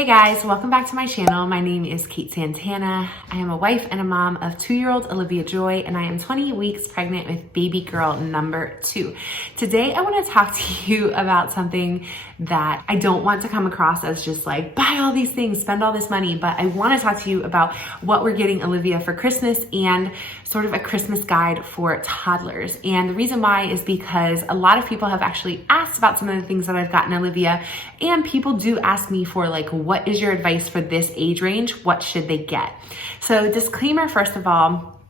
Hey guys, welcome back to my channel. My name is Kate Santana. I am a wife and a mom of 2-year-old Olivia Joy, and I am 20 weeks pregnant with baby girl number 2. Today, I want to talk to you about something that I don't want to come across as just like, buy all these things, spend all this money, but I want to talk to you about what we're getting Olivia for Christmas and sort of a Christmas guide for toddlers. And the reason why is because a lot of people have actually asked about some of the things that I've gotten Olivia, and people do ask me for like, what is your advice for this age range? What should they get? So disclaimer, first of all,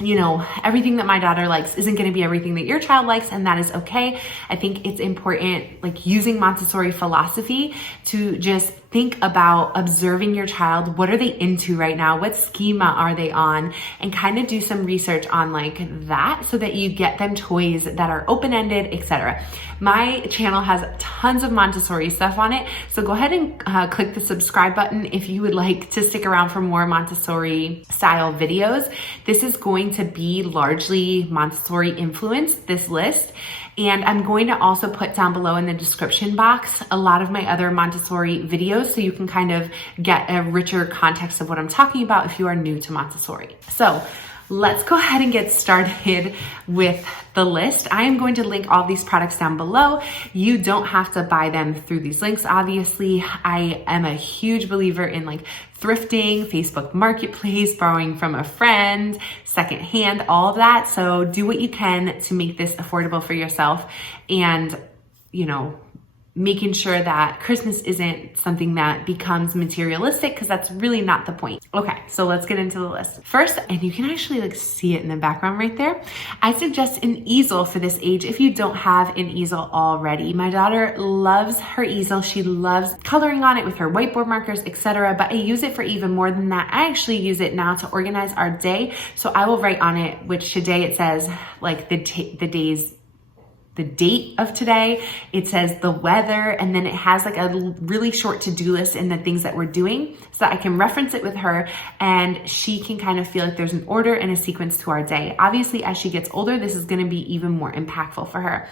you know, everything that my daughter likes isn't going to be everything that your child likes, and that is okay. I think it's important, like using Montessori philosophy, to just think about observing your child. What are they into right now? What schema are they on? And kind of do some research on like that so that you get them toys that are open-ended, etc. My channel has tons of Montessori stuff on it, so go ahead and click the subscribe button if you would like to stick around for more Montessori style videos. This is going to be largely Montessori influenced, this list. And I'm going to also put down below in the description box a lot of my other Montessori videos so you can kind of get a richer context of what I'm talking about if you are new to Montessori. So let's go ahead and get started with the list. I am going to link all these products down below. You don't have to buy them through these links. Obviously, I am a huge believer in like thrifting, Facebook Marketplace, borrowing from a friend, secondhand, all of that. So do what you can to make this affordable for yourself, and, you know, making sure that Christmas isn't something that becomes materialistic, because that's really not the point. Okay, so let's get into the list. First, and you can actually like see it in the background right there, I suggest an easel for this age if you don't have an easel already. My daughter loves her easel. She loves coloring on it with her whiteboard markers, etc. But I use it for even more than that. I actually use it now to organize our day. So I will write on it, which today it says like the date of today, it says the weather, and then it has like a really short to-do list and the things that we're doing, so that I can reference it with her and she can kind of feel like there's an order and a sequence to our day. Obviously, as she gets older, this is going to be even more impactful for her.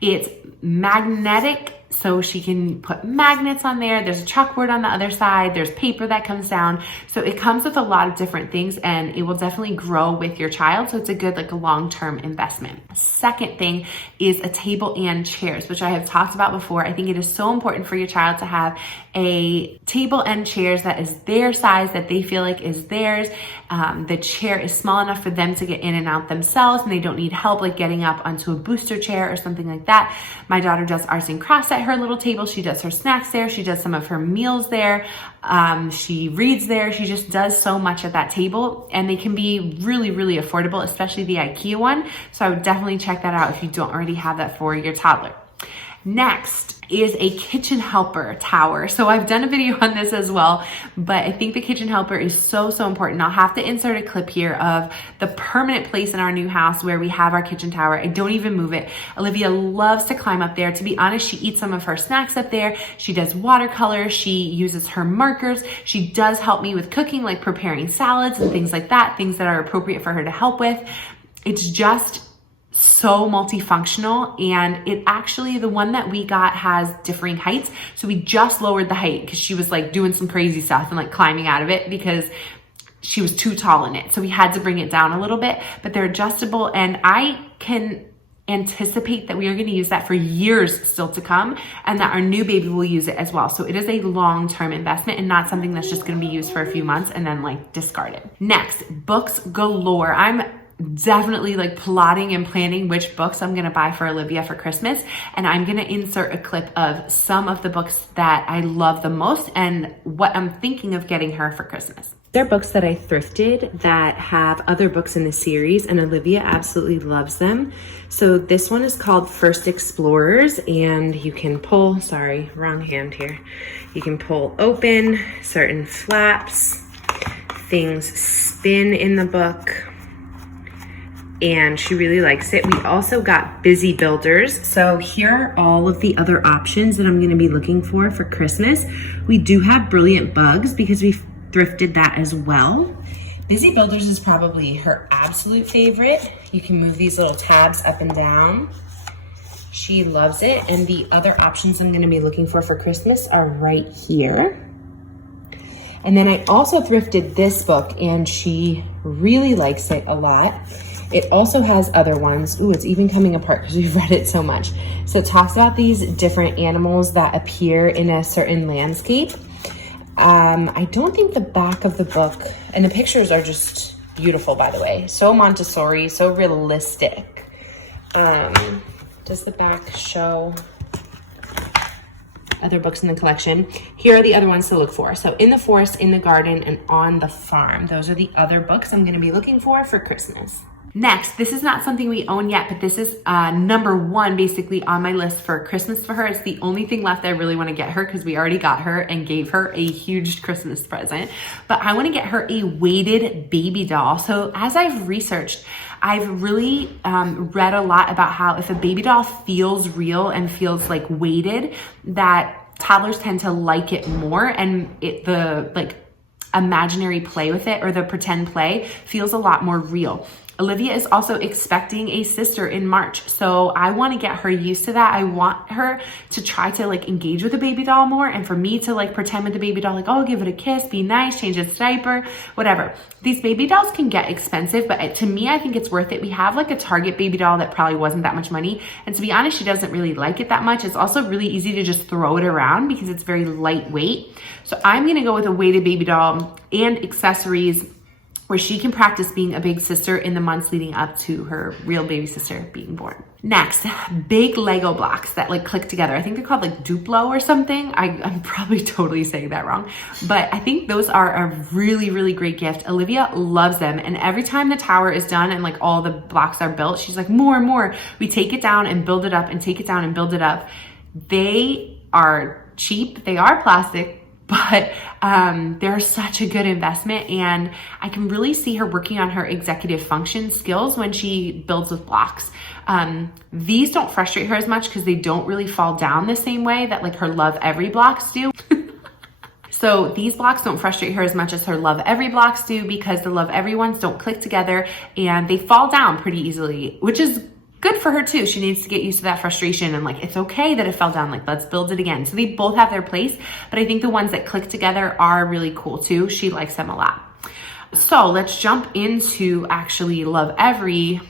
It's magnetic, so she can put magnets on there. There's a chalkboard on the other side. There's paper that comes down. So it comes with a lot of different things, and it will definitely grow with your child. So it's a good, like a long-term investment. Second thing is a table and chairs, which I have talked about before. I think it is so important for your child to have a table and chairs that is their size, that they feel like is theirs. The chair is small enough for them to get in and out themselves, and they don't need help like getting up onto a booster chair or something like that. My daughter does arts and crafts at her little table. She does her snacks there. She does some of her meals there. She reads there. She just does so much at that table, and they can be really, really affordable, especially the IKEA one. So I would definitely check that out if you don't already have that for your toddler. Next is a kitchen helper tower. So I've done a video on this as well, but I think the kitchen helper is so important. I'll have to insert a clip here of the permanent place in our new house where we have our kitchen tower. I don't even move it. Olivia loves to climb up there. To be honest, she eats some of her snacks up there. She does watercolor. She uses her markers. She does help me with cooking, like preparing salads and things like that, things that are appropriate for her to help with. It's just so multifunctional, and it actually, the one that we got has differing heights. So we just lowered the height because she was like doing some crazy stuff and like climbing out of it because she was too tall in it. So we had to bring it down a little bit, but they're adjustable, and I can anticipate that we are going to use that for years still to come, and that our new baby will use it as well. So it is a long-term investment and not something that's just going to be used for a few months and then like discarded. Next, books galore. I'm definitely like plotting and planning which books I'm going to buy for Olivia for Christmas, and I'm going to insert a clip of some of the books that I love the most and what I'm thinking of getting her for Christmas. They're books that I thrifted that have other books in the series, and Olivia absolutely loves them. So this one is called First Explorers, and you can pull, sorry, wrong hand here. You can pull open certain flaps, things spin in the book, and she really likes it. We also got Busy Builders. So here are all of the other options that I'm gonna be looking for Christmas. We do have Brilliant Bugs because we thrifted that as well. Busy Builders is probably her absolute favorite. You can move these little tabs up and down. She loves it. And the other options I'm gonna be looking for Christmas are right here. And then I also thrifted this book and she really likes it a lot. It also has other ones. Ooh, it's even coming apart because we've read it so much. So it talks about these different animals that appear in a certain landscape. I don't think the back of the book, and the pictures are just beautiful, by the way. So Montessori, so realistic. Does the back show other books in the collection? Here are the other ones to look for. So In the Forest, In the Garden, and On the Farm. Those are the other books I'm gonna be looking for Christmas. Next, this is not something we own yet, but this is number one basically on my list for Christmas for her. It's the only thing left I really want to get her because we already got her and gave her a huge Christmas present. But I want to get her a weighted baby doll. So as I've researched, I've really read a lot about how if a baby doll feels real and feels like weighted, that toddlers tend to like it more, and the imaginary play with it or the pretend play feels a lot more real. Olivia is also expecting a sister in March, so I want to get her used to that. I want her to try to engage with the baby doll more, and for me to pretend with the baby doll, oh, give it a kiss, be nice, change its diaper, whatever. These baby dolls can get expensive, but to me, I think it's worth it. We have a Target baby doll that probably wasn't that much money, and to be honest, she doesn't really like it that much. It's also really easy to just throw it around because it's very lightweight. So I'm gonna go with a weighted baby doll and accessories where she can practice being a big sister in the months leading up to her real baby sister being born. Next, big Lego blocks that click together. I think they're called Duplo or something. I'm probably totally saying that wrong, but I think those are a really, really great gift. Olivia loves them, and every time the tower is done and all the blocks are built, she's like, more and more. We take it down and build it up and take it down and build it up. They are cheap, they are plastic, but they're such a good investment, and I can really see her working on her executive function skills when she builds with blocks. These don't frustrate her as much because they don't really fall down the same way that her Lovevery blocks do. So these blocks don't frustrate her as much as her Lovevery blocks do because the Lovevery ones don't click together and they fall down pretty easily, which is good for her too. She needs to get used to that frustration and it's okay that it fell down, let's build it again. So they both have their place, but I think the ones that click together are really cool too. She likes them a lot. So let's jump into actually Lovevery,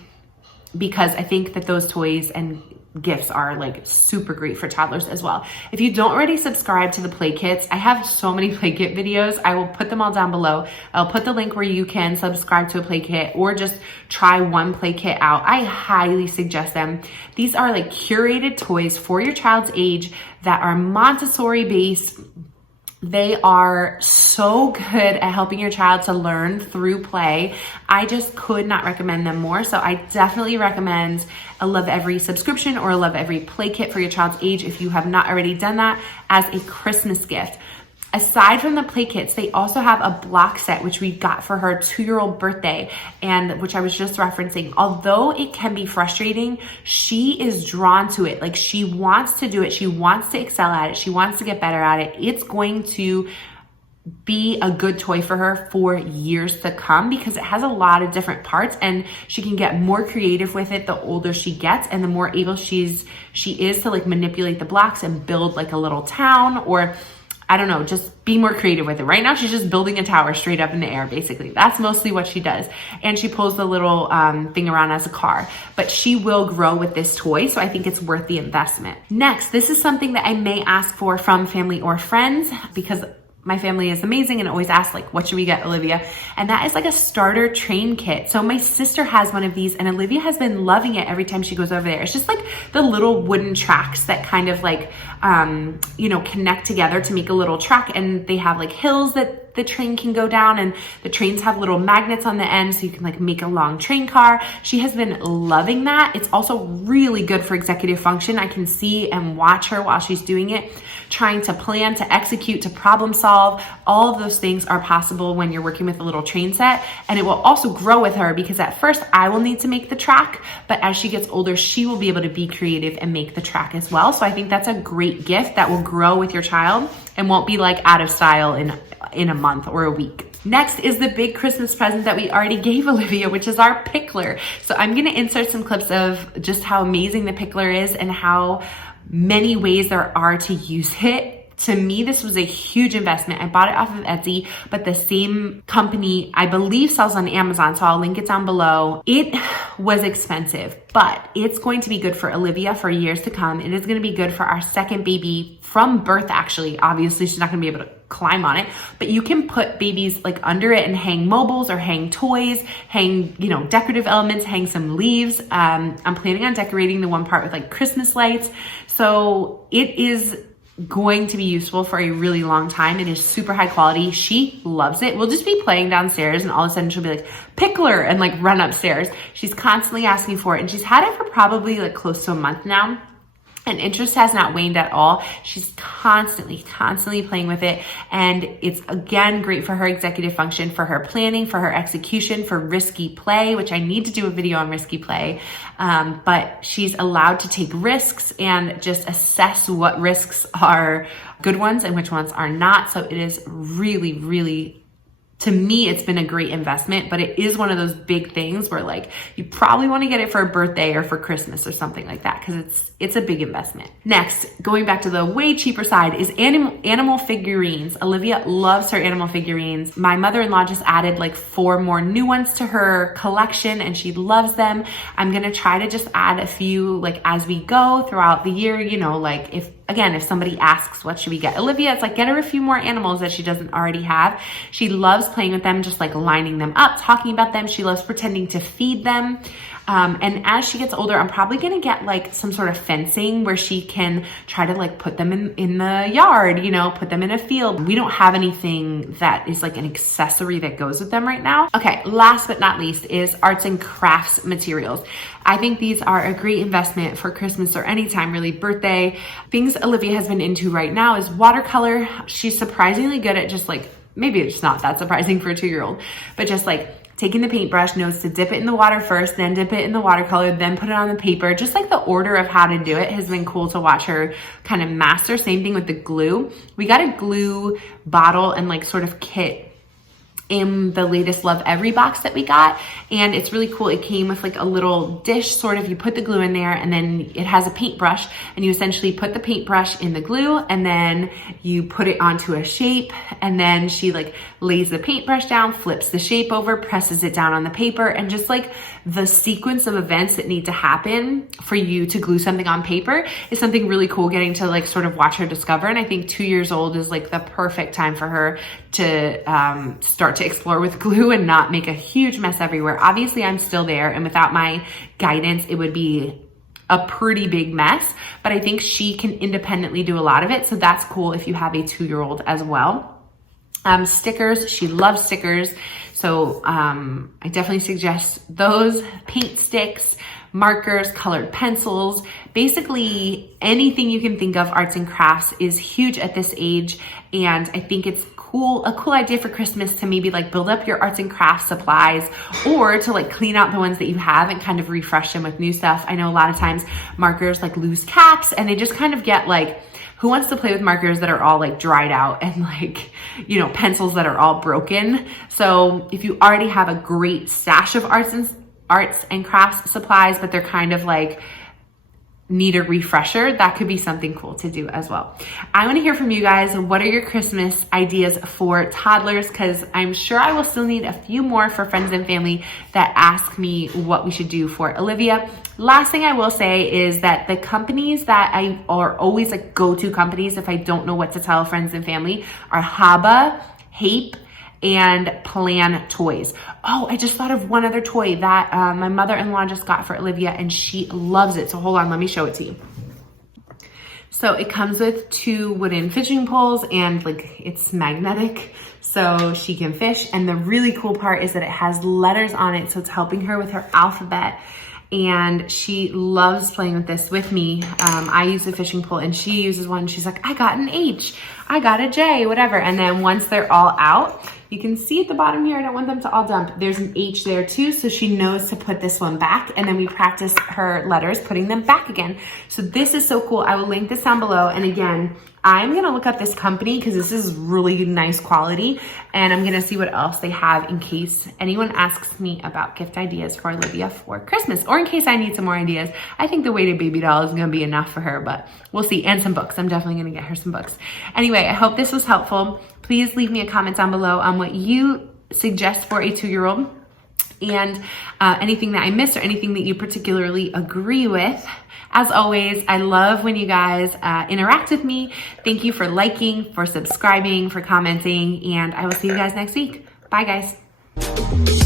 because I think that those toys and gifts are super great for toddlers as well. If you don't already subscribe to the play kits, I have so many play kit videos. I will put them all down below. I'll put the link where you can subscribe to a play kit or just try one play kit out. I highly suggest them. These are curated toys for your child's age that are Montessori based. They are so good at helping your child to learn through play. I just could not recommend them more. So I definitely recommend a Lovevery subscription or a Lovevery play kit for your child's age if you have not already done that as a Christmas gift. Aside from the play kits, they also have a block set, which we got for her 2-year-old birthday, and which I was just referencing. Although it can be frustrating, she is drawn to it. She wants to do it. She wants to excel at it. She wants to get better at it. It's going to be a good toy for her for years to come because it has a lot of different parts, and she can get more creative with it the older she gets and the more able she is to manipulate the blocks and build a little town, or I don't know, just be more creative with it. Right now, she's just building a tower straight up in the air, basically. That's mostly what she does. And she pulls the little thing around as a car. But she will grow with this toy, so I think it's worth the investment. Next, this is something that I may ask for from family or friends because my family is amazing and always asks what should we get Olivia? And that is a starter train kit. So my sister has one of these and Olivia has been loving it every time she goes over there. It's just the little wooden tracks that kind of connect together to make a little track, and they have hills that the train can go down, and the trains have little magnets on the end so you can make a long train car. She has been loving that. It's also really good for executive function. I can see and watch her while she's doing it, trying to plan, to execute, to problem solve. All of those things are possible when you're working with a little train set, and it will also grow with her because at first I will need to make the track, but as she gets older, she will be able to be creative and make the track as well. So I think that's a great gift that will grow with your child and won't be out of style in a month or a week. Next is the big Christmas present that we already gave Olivia, which is our Pikler. So I'm gonna insert some clips of just how amazing the Pikler is and how many ways there are to use it To me, this was a huge investment. I bought it off of Etsy, but the same company, I believe, sells on Amazon, so I'll link it down below. It was expensive, but it's going to be good for Olivia for years to come. It is going to be good for our second baby from birth, actually. Obviously, she's not going to be able to climb on it, but you can put babies like under it and hang mobiles or hang toys, hang, you know, decorative elements, hang some leaves. I'm planning on decorating the one part with like Christmas lights. So it is going to be useful for a really long time. It is super high quality. She loves it. We'll just be playing downstairs and all of a sudden she'll be like, Pikler, and like run upstairs. She's constantly asking for it, and she's had it for probably like close to a month now. And interest has not waned at all. She's constantly playing with it. And it's, again, great for her executive function, for her planning, for her execution, for risky play, which I need to do a video on risky play. But she's allowed to take risks and just assess what risks are good ones and which ones are not. So it is really, to me, it's been a great investment, but it is one of those big things where like you probably want to get it for a birthday or for Christmas or something like that, because it's a big investment. Next, going back to the way cheaper side, is animal figurines. Olivia loves her animal figurines. My mother-in-law just added like 4 more new ones to her collection and she loves them. I'm gonna try to just add a few like as we go throughout the year, you know, like if somebody asks what should we get Olivia, it's like get her a few more animals that she doesn't already have. She loves playing with them, just like lining them up, talking about them. She loves pretending to feed them. And as she gets older, I'm probably gonna get like some sort of fencing where she can try to like put them in the yard, you know, put them in a field. We don't have anything that is like an accessory that goes with them right now. Okay, last but not least is arts and crafts materials. I think these are a great investment for Christmas or anytime really, birthday. Things Olivia has been into right now is watercolor. She's surprisingly good at just like, maybe it's not that surprising for a 2-year-old, but just like taking the paintbrush, knows to dip it in the water first, then dip it in the watercolor, then put it on the paper. Just like the order of how to do it has been cool to watch her kind of master. Same thing with the glue. We got a glue bottle and like sort of kit in the latest Lovevery box that we got, and it's really cool. It came with like a little dish, sort of, you put the glue in there and then it has a paintbrush, and you essentially put the paintbrush in the glue and then you put it onto a shape, and then she like lays the paintbrush down, flips the shape over, presses it down on the paper, and just like the sequence of events that need to happen for you to glue something on paper is something really cool getting to like sort of watch her discover. And I think 2 years old is like the perfect time for her to start to explore with glue and not make a huge mess everywhere. Obviously, I'm still there, and without my guidance, it would be a pretty big mess, but I think she can independently do a lot of it. So that's cool if you have a 2-year-old as well. Stickers, she loves stickers. So I definitely suggest those. Paint sticks, markers, colored pencils, basically anything you can think of arts and crafts is huge at this age. And I think it's a cool idea for Christmas to maybe like build up your arts and crafts supplies, or to like clean out the ones that you have and kind of refresh them with new stuff. I know a lot of times markers like lose caps and they just kind of get like, who wants to play with markers that are all like dried out, and like, you know, pencils that are all broken? So if you already have a great stash of arts and crafts supplies, but they're kind of like need a refresher, that could be something cool to do as well. I want to hear from you guys. What are your Christmas ideas for toddlers? Because I'm sure I will still need a few more for friends and family that ask me what we should do for Olivia. Last thing I will say is that the companies that I are always like go-to companies if I don't know what to tell friends and family are Haba, Hape, and Plan Toys. Oh, I just thought of one other toy that my mother-in-law just got for Olivia, and she loves it. So hold on, let me show it to you. So it comes with 2 wooden fishing poles, and like it's magnetic so she can fish. And the really cool part is that it has letters on it, so it's helping her with her alphabet. And she loves playing with this with me. I use a fishing pole and she uses one. She's like, I got an H, I got a J, whatever. And then once they're all out, you can see at the bottom here, I don't want them to all dump. There's an H there too, so she knows to put this one back. And then we practice her letters, putting them back again. So this is so cool. I will link this down below. And again, I'm gonna look up this company because this is really nice quality, and I'm gonna see what else they have in case anyone asks me about gift ideas for Olivia for Christmas, or in case I need some more ideas. I think the weighted baby doll is gonna be enough for her, but we'll see. And some books. I'm definitely gonna get her some books. Anyway, I hope this was helpful. Please leave me a comment down below on what you suggest for a 2-year-old, and anything that I missed or anything that you particularly agree with. As always, I love when you guys interact with me. Thank you for liking, for subscribing, for commenting, and I will see you guys next week. Bye, guys.